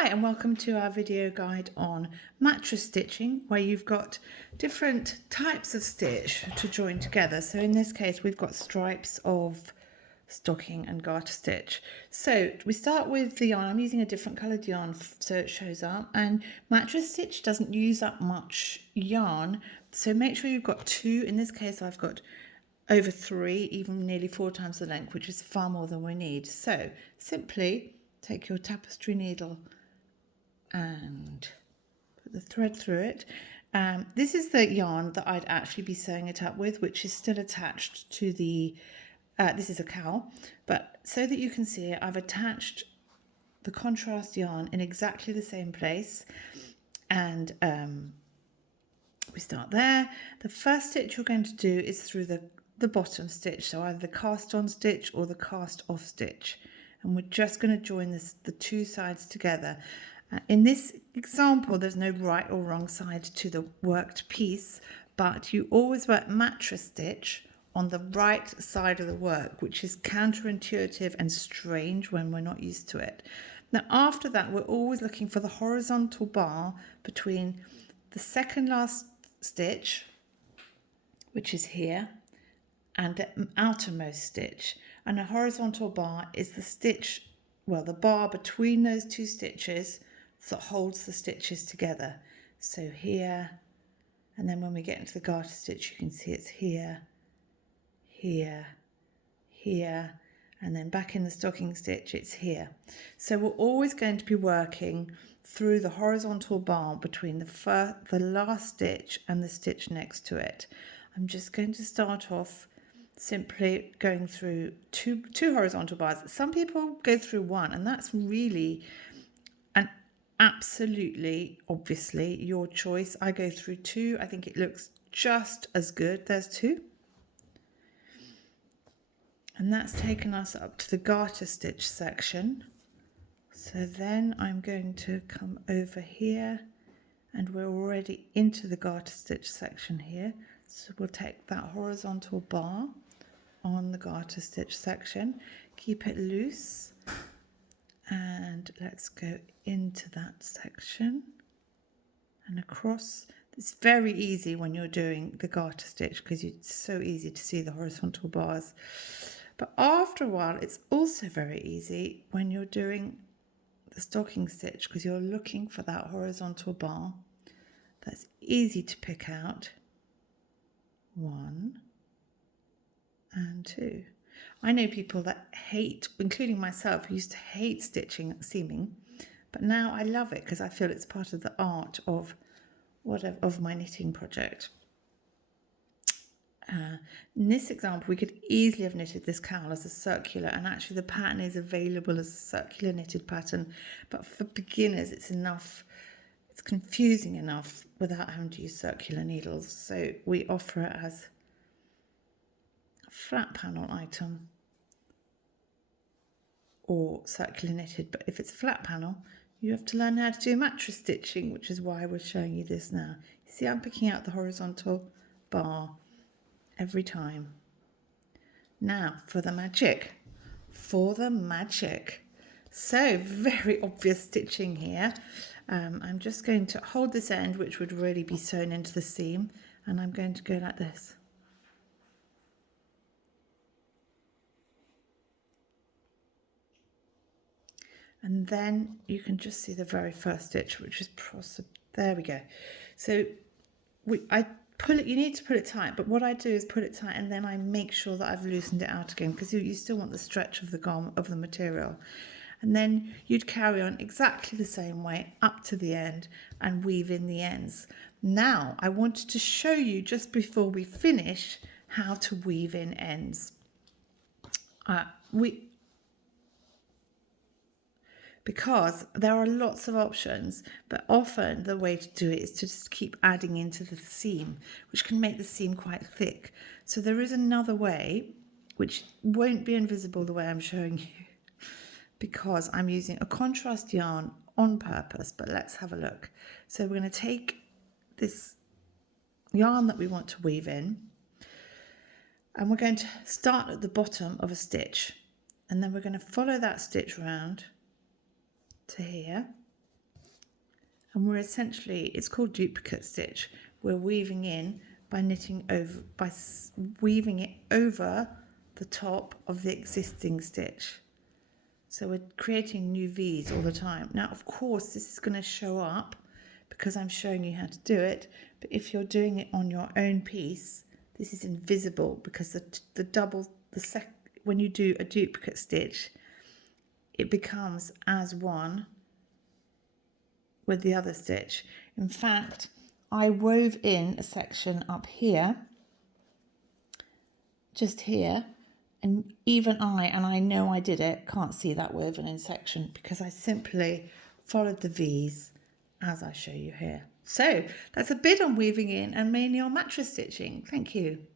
Hi and welcome to our video guide on mattress stitching, where you've got different types of stitch to join together. So in this case we've got stripes of stocking and garter stitch. So we start with the yarn. I'm using a different coloured yarn so it shows up, and mattress stitch doesn't use up much yarn, so make sure you've got two. In this case I've got over 3, even nearly 4 times the length, which is far more than we need. So simply take your tapestry needle and put the thread through it. This is the yarn that I'd actually be sewing it up with, which is still attached to the, this is a cowl, but so that you can see it, I've attached the contrast yarn in exactly the same place, and we start there. The first stitch you're going to do is through the bottom stitch, so either the cast on stitch or the cast off stitch, and we're just going to join the two sides together. In this example there's no right or wrong side to the worked piece, but you always work mattress stitch on the right side of the work, which is counterintuitive and strange when we're not used to it. Now after that we're always looking for the horizontal bar between the second last stitch, which is here, and the outermost stitch, and a horizontal bar is the stitch, well, the bar between those two stitches that holds the stitches together. So here, and then when we get into the garter stitch you can see it's here, here, here, and then back in the stocking stitch it's here. So we're always going to be working through the horizontal bar between the last stitch and the stitch next to it. I'm just going to start off simply going through two horizontal bars. Some people go through one, and that's really an absolutely obviously your choice. I go through 2. I think it looks just as good. There's 2. And that's taken us up to the garter stitch section. So then I'm going to come over here, and we're already into the garter stitch section here. So we'll take that horizontal bar on the garter stitch section, keep it loose, and let's go into that section and across. It's very easy when you're doing the garter stitch because it's so easy to see the horizontal bars, but after a while it's also very easy when you're doing the stocking stitch because you're looking for that horizontal bar. That's easy to pick out. 1 and 2. I know people that hate, including myself, who used to hate stitching seaming, but now I love it because I feel it's part of the art of my knitting project. In this example we could easily have knitted this cowl as a circular, and actually the pattern is available as a circular knitted pattern, but for beginners it's confusing enough without having to use circular needles, so we offer it as a flat panel item or circular knitted. But if it's flat panel you have to learn how to do mattress stitching, which is why we're showing you this now. You see I'm picking out the horizontal bar every time. Now for the magic. So very obvious stitching here. I'm just going to hold this end, which would really be sewn into the seam, and I'm going to go like this. And then you can just see the very first stitch, which is there we go. So I pull it, you need to put it tight, but what I do is put it tight and then I make sure that I've loosened it out again, because you still want the stretch of the garment, of the material. And then you'd carry on exactly the same way up to the end and weave in the ends. Now I wanted to show you just before we finish how to weave in ends. Because there are lots of options, but often the way to do it is to just keep adding into the seam, which can make the seam quite thick. So there is another way, which won't be invisible the way I'm showing you, because I'm using a contrast yarn on purpose, but let's have a look. So we're going to take this yarn that we want to weave in, and we're going to start at the bottom of a stitch, and then we're going to follow that stitch round to here, and we're essentially, it's called duplicate stitch. We're weaving in by knitting over, weaving it over the top of the existing stitch. So we're creating new V's all the time. Now, of course, this is going to show up because I'm showing you how to do it. But if you're doing it on your own piece, this is invisible because when you do a duplicate stitch, it becomes as one with the other stitch. In fact, I wove in a section up here, just here, and even I know I did it, can't see that woven in section because I simply followed the V's as I show you here. So that's a bit on weaving in and mainly on mattress stitching. Thank you.